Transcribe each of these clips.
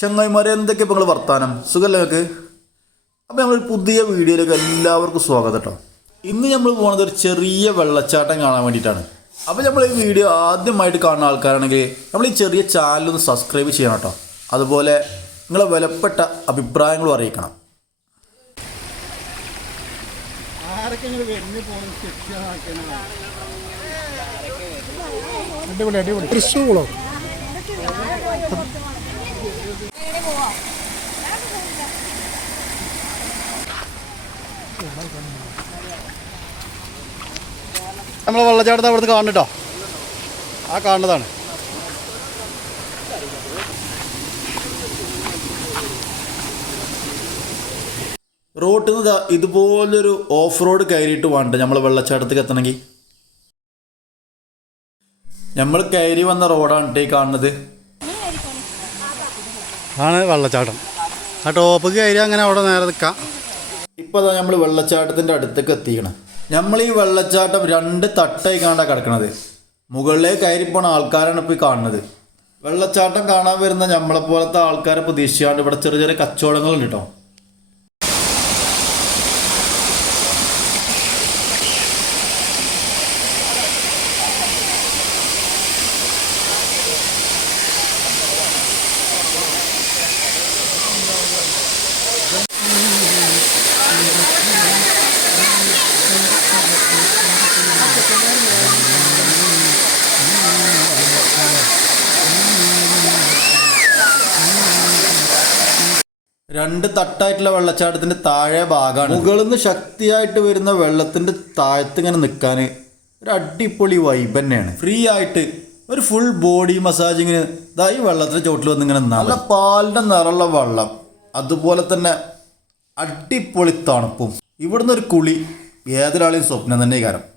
ചങ്ങായിമാരെ എന്തൊക്കെ ഇപ്പോൾ നിങ്ങൾ വർത്താനം സുഖമല്ലേ നിങ്ങൾക്ക്? അപ്പോൾ നമ്മളൊരു പുതിയ വീഡിയോയിലേക്ക് എല്ലാവർക്കും സ്വാഗതം കേട്ടോ. ഇന്ന് നമ്മൾ പോകുന്നത് ഒരു ചെറിയ വെള്ളച്ചാട്ടം കാണാൻ വേണ്ടിയിട്ടാണ്. അപ്പോൾ നമ്മൾ ഈ വീഡിയോ ആദ്യമായിട്ട് കാണുന്ന ആൾക്കാരാണെങ്കിൽ നമ്മൾ ഈ ചെറിയ ചാനലൊന്ന് സബ്സ്ക്രൈബ് ചെയ്യണം കേട്ടോ. അതുപോലെ നിങ്ങളെ വിലപ്പെട്ട അഭിപ്രായങ്ങളും അറിയിക്കണം. തൃശ്ശൂളോ നമ്മൾ വെള്ളച്ചാട്ടത്തെ അവിടുന്ന് കാണുന്നുട്ടോ. ആ കാണുന്നതാണ്. റോട്ടിൽ നിന്ന് ഇതുപോലൊരു ഓഫ് റോഡ് കയറിയിട്ട് വേണ്ട നമ്മൾ വെള്ളച്ചാട്ടത്തേക്ക് എത്തണമെങ്കിൽ. നമ്മൾ കയറി വന്ന റോഡാണ് ഈ കാണുന്നത്. ആണ് വെള്ളച്ചാട്ടം. ആ ടോപ്പ് കയറി അങ്ങനെ അവിടെ നേരെ നിൽക്കാം. ഇപ്പോൾ അതാ നമ്മൾ വെള്ളച്ചാട്ടത്തിൻ്റെ അടുത്തേക്ക് എത്തിക്കണം. നമ്മൾ ഈ വെള്ളച്ചാട്ടം 2 തട്ടായി കാണാൻ കിടക്കണത്. മുകളിലേക്ക് കയറിപ്പോണ ആൾക്കാരാണ് ഇപ്പോൾ ഈ കാണുന്നത്. വെള്ളച്ചാട്ടം കാണാൻ വരുന്ന നമ്മളെപ്പോലത്തെ ആൾക്കാരെ പ്രതീക്ഷിച്ചാണ്ട് ഇവിടെ ചെറിയ ചെറിയ കച്ചവടങ്ങളുണ്ട് കേട്ടോ. രണ്ട് തട്ടായിട്ടുള്ള വെള്ളച്ചാട്ടത്തിൻ്റെ താഴെ ഭാഗമാണ്. മുകളിൽ നിന്ന് ശക്തിയായിട്ട് വരുന്ന വെള്ളത്തിൻ്റെ താഴത്ത് ഇങ്ങനെ നിൽക്കാൻ ഒരു അടിപൊളി വൈബ് തന്നെയാണ്. ഫ്രീ ആയിട്ട് ഒരു ഫുൾ ബോഡി മസാജിങ്ങിന് ഈ വെള്ളത്തിൻ്റെ ചോട്ടിൽ വന്ന് ഇങ്ങനെ നല്ല പാലിൻ്റെ നിറമുള്ള വെള്ളം, അതുപോലെ തന്നെ അടിപൊളി തണുപ്പും. ഇവിടുന്ന് ഒരു കുളി ഏതൊരാളെയും സ്വപ്നം തന്നെ കാരണം.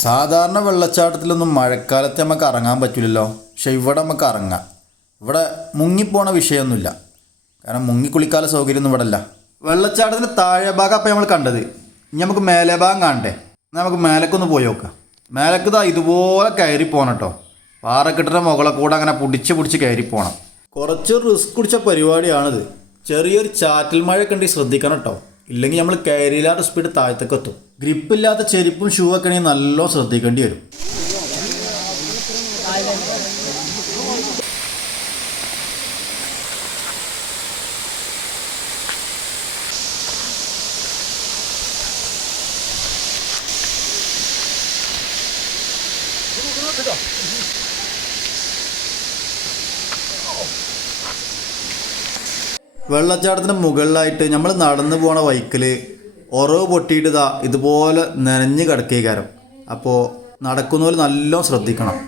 സാധാരണ വെള്ളച്ചാട്ടത്തിലൊന്നും മഴക്കാലത്ത് നമുക്ക് ഇറങ്ങാൻ പറ്റില്ലല്ലോ. പക്ഷെ ഇവിടെ നമുക്ക് ഇറങ്ങാം. ഇവിടെ മുങ്ങിപ്പോണ വിഷയമൊന്നുമില്ല. കാരണം മുങ്ങിക്കുളിക്കാല സൗകര്യമൊന്നും ഇവിടെ അല്ല. വെള്ളച്ചാട്ടത്തിൻ്റെ താഴെ ഭാഗം അപ്പം നമ്മൾ കണ്ടത്. ഇനി നമുക്ക് മേലെ ഭാഗം കാണണ്ടേ? നമുക്ക് മേലേക്കൊന്ന് പോയി നോക്കാം. മേലേക്ക് ഇതുപോലെ കയറി പോകണം കേട്ടോ. പാറക്കെട്ടിൻ്റെ മുകളെ കൂടെ അങ്ങനെ പിടിച്ച് കയറി പോകണം. കുറച്ച് റിസ്ക് പിടിച്ച പരിപാടിയാണിത്. ചെറിയൊരു ചാറ്റൽ മഴയൊക്കെ ഉണ്ടെങ്കിൽ ശ്രദ്ധിക്കണം കേട്ടോ. ഇല്ലെങ്കിൽ നമ്മൾ കയറിയില്ലാത്ത സ്പീഡ് താഴത്തേക്ക് എത്തും. ഗ്രിപ്പില്ലാത്ത ചെരുപ്പും ഷൂ ഒക്കെ ആണെങ്കിൽ നല്ലോണം ശ്രദ്ധിക്കേണ്ടി വരും. വെള്ളച്ചാട്ടത്തിന് മുകളിലായിട്ട് നമ്മൾ നടന്നു പോണ വൈക്കിൽ ഉറവ് പൊട്ടിയിട്ട് ഇതുപോലെ നനഞ്ഞ് കിടക്കേക്കാരം. അപ്പോൾ നടക്കുന്നവർ നല്ലോണം ശ്രദ്ധിക്കണം.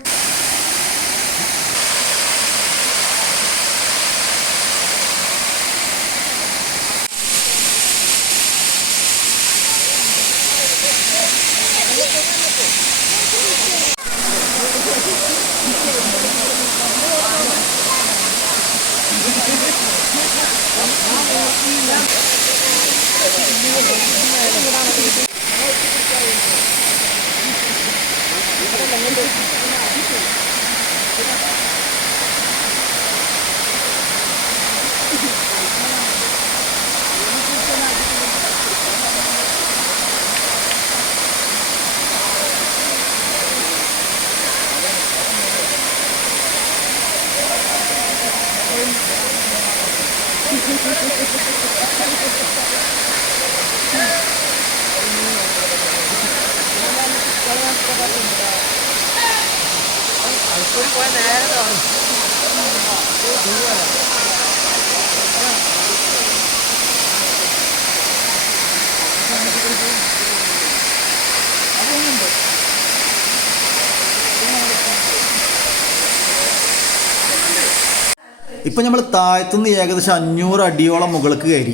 ഇപ്പം നമ്മൾ താഴത്തുനിന്ന് ഏകദേശം 500 അടിയോളം മുകൾക്ക് കയറി.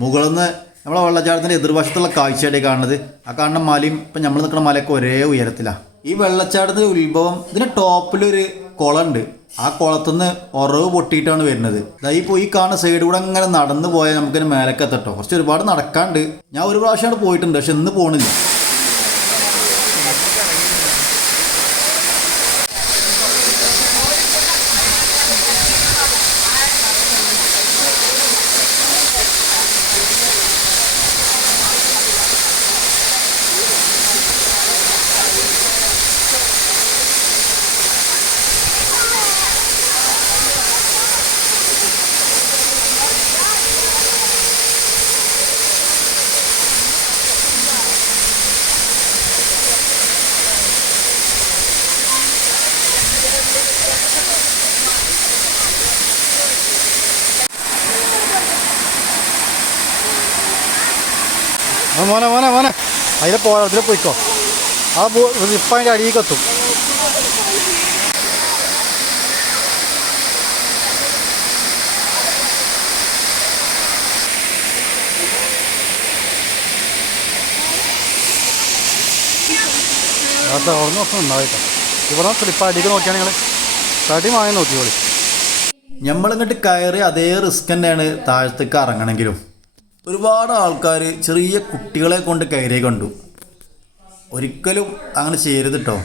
മുകളിൽ നിന്ന് നമ്മളെ വെള്ളച്ചാട്ടത്തിൻ്റെ എതിർവശത്തുള്ള കാഴ്ചയായിട്ട് കാണുന്നത്. ആ കാണുന്ന മലയും ഇപ്പം നമ്മൾ നിൽക്കുന്ന മലയൊക്കെ ഒരേ ഉയരത്തിലാണ്. ഈ വെള്ളച്ചാട്ടത്തിൻ്റെ ഉത്ഭവം ഇതിൻ്റെ ടോപ്പിലൊരു കുളമുണ്ട്. ആ കുളത്തുനിന്ന് ഉറവ് പൊട്ടിയിട്ടാണ് വരുന്നത്. ഇപ്പോൾ ഈ കാണുന്ന സൈഡ് കൂടെ അങ്ങനെ നടന്നു പോയാൽ നമുക്കിന് മേലേക്ക് എത്തട്ടോ. കുറച്ച് ഒരുപാട് നടക്കാണ്ട്. ഞാൻ ഒരു പ്രാവശ്യമാണ് പോയിട്ടുണ്ട്, പക്ഷെ ഇന്ന് പോകണില്ല. മോനെ മോനെ മോനെ അതിലെ പോയിക്കോ ആ ഇപ്പം അതിൻ്റെ അടിയിലേക്ക് എത്തും. അത് അവിടെ നോക്കണം ഉണ്ടായിട്ടോ. ഇവിടെ സ്ലിപ്പ് അടിക്ക് നോക്കിയാണ് നിങ്ങൾ തടി വാങ്ങി നോക്കിക്കോളി. നമ്മളിങ്ങോട്ട് കയറി അതേ റിസ്ക് തന്നെയാണ് താഴത്തേക്ക് ഇറങ്ങണമെങ്കിലും. ഒരുപാട് ആൾക്കാർ ചെറിയ കുട്ടികളെ കൊണ്ട് കയറി കണ്ടു. ഒരിക്കലും അങ്ങനെ ചെയ്യരുത് കേട്ടോ.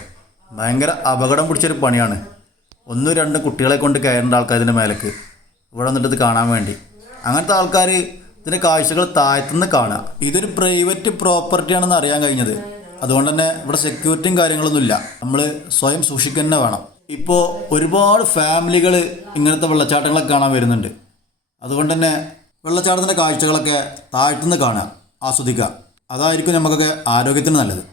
ഭയങ്കര അപകടം പിടിച്ചൊരു പണിയാണ്. 1-2 കുട്ടികളെ കൊണ്ട് കയറേണ്ട ആൾക്കാർ ഇതിൻ്റെ മേലേക്ക് ഇവിടെ വന്നിട്ട് ഇത് കാണാൻ വേണ്ടി. അങ്ങനത്തെ ആൾക്കാർ ഇതിൻ്റെ കാഴ്ചകൾ താഴത്തുനിന്ന് കാണുക. ഇതൊരു പ്രൈവറ്റ് പ്രോപ്പർട്ടിയാണെന്ന് അറിയാൻ കഴിഞ്ഞത്. അതുകൊണ്ട് തന്നെ ഇവിടെ സെക്യൂരിറ്റിയും കാര്യങ്ങളൊന്നുമില്ല. നമ്മൾ സ്വയം സൂക്ഷിക്കുക തന്നെ വേണം. ഇപ്പോൾ ഒരുപാട് ഫാമിലികൾ ഇങ്ങനത്തെ വെള്ളച്ചാട്ടങ്ങളൊക്കെ കാണാൻ വരുന്നുണ്ട്. അതുകൊണ്ട് തന്നെ വെള്ളച്ചാട്ടത്തിൻ്റെ കാഴ്ചകളൊക്കെ താഴ്ത്തുനിന്ന് കാണുക, ആസ്വദിക്കുക. അതായിരിക്കും നമുക്കൊക്കെ ആരോഗ്യത്തിന് നല്ലത്.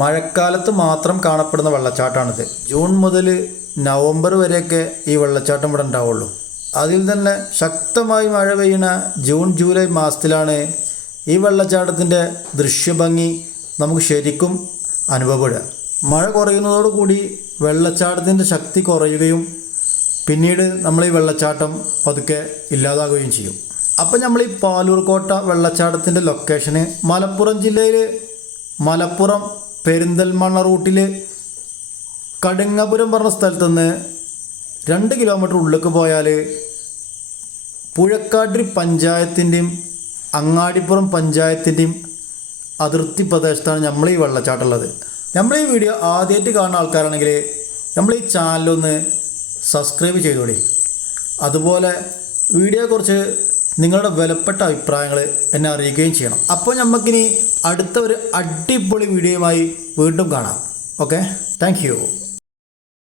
മഴക്കാലത്ത് മാത്രം കാണപ്പെടുന്ന വെള്ളച്ചാട്ടമാണിത്. ജൂൺ മുതൽ നവംബർ വരെയൊക്കെ ഈ വെള്ളച്ചാട്ടം ഇവിടെ ഉണ്ടാവുള്ളൂ. അതിൽ തന്നെ ശക്തമായി മഴ പെയ്യുന്ന ജൂൺ ജൂലൈ മാസത്തിലാണ് ഈ വെള്ളച്ചാട്ടത്തിൻ്റെ ദൃശ്യഭംഗി നമുക്ക് ശരിക്കും അനുഭവപ്പെടുക. മഴ കുറയുന്നതോടുകൂടി വെള്ളച്ചാട്ടത്തിൻ്റെ ശക്തി കുറയുകയും പിന്നീട് നമ്മൾ ഈ വെള്ളച്ചാട്ടം പതുക്കെ ഇല്ലാതാകുകയും ചെയ്യും. അപ്പം നമ്മൾ ഈ പാലൂർക്കോട്ട വെള്ളച്ചാട്ടത്തിൻ്റെ ലൊക്കേഷന് മലപ്പുറം ജില്ലയിൽ മലപ്പുറം പെരിന്തൽമണ്ണ റൂട്ടിൽ കടുങ്ങപുരം പറഞ്ഞ സ്ഥലത്തുനിന്ന് 2 കിലോമീറ്റർ ഉള്ളിലേക്ക് പോയാൽ പുഴക്കാട്ടിരി പഞ്ചായത്തിൻ്റെയും അങ്ങാടിപ്പുറം പഞ്ചായത്തിൻ്റെയും അതിർത്തി പ്രദേശത്താണ് നമ്മൾ ഈ വെള്ളച്ചാട്ടം ഉള്ളത്. നമ്മൾ ഈ വീഡിയോ ആദ്യമായിട്ട് കാണുന്ന ആൾക്കാരാണെങ്കിൽ നമ്മൾ ഈ ചാനലൊന്ന് സബ്സ്ക്രൈബ് ചെയ്തോളി. അതുപോലെ വീഡിയോയെക്കുറിച്ച് നിങ്ങളുടെ വിലപ്പെട്ട അഭിപ്രായങ്ങൾ എന്നെ അറിയിക്കുകയും ചെയ്യണം. അപ്പോൾ നമുക്കിനി അടുത്ത ഒരു അടിപൊളി വീഡിയോയുമായി വീണ്ടും കാണാം. Okay, thank you.